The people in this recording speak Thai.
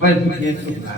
ไม่เพียงสุขหา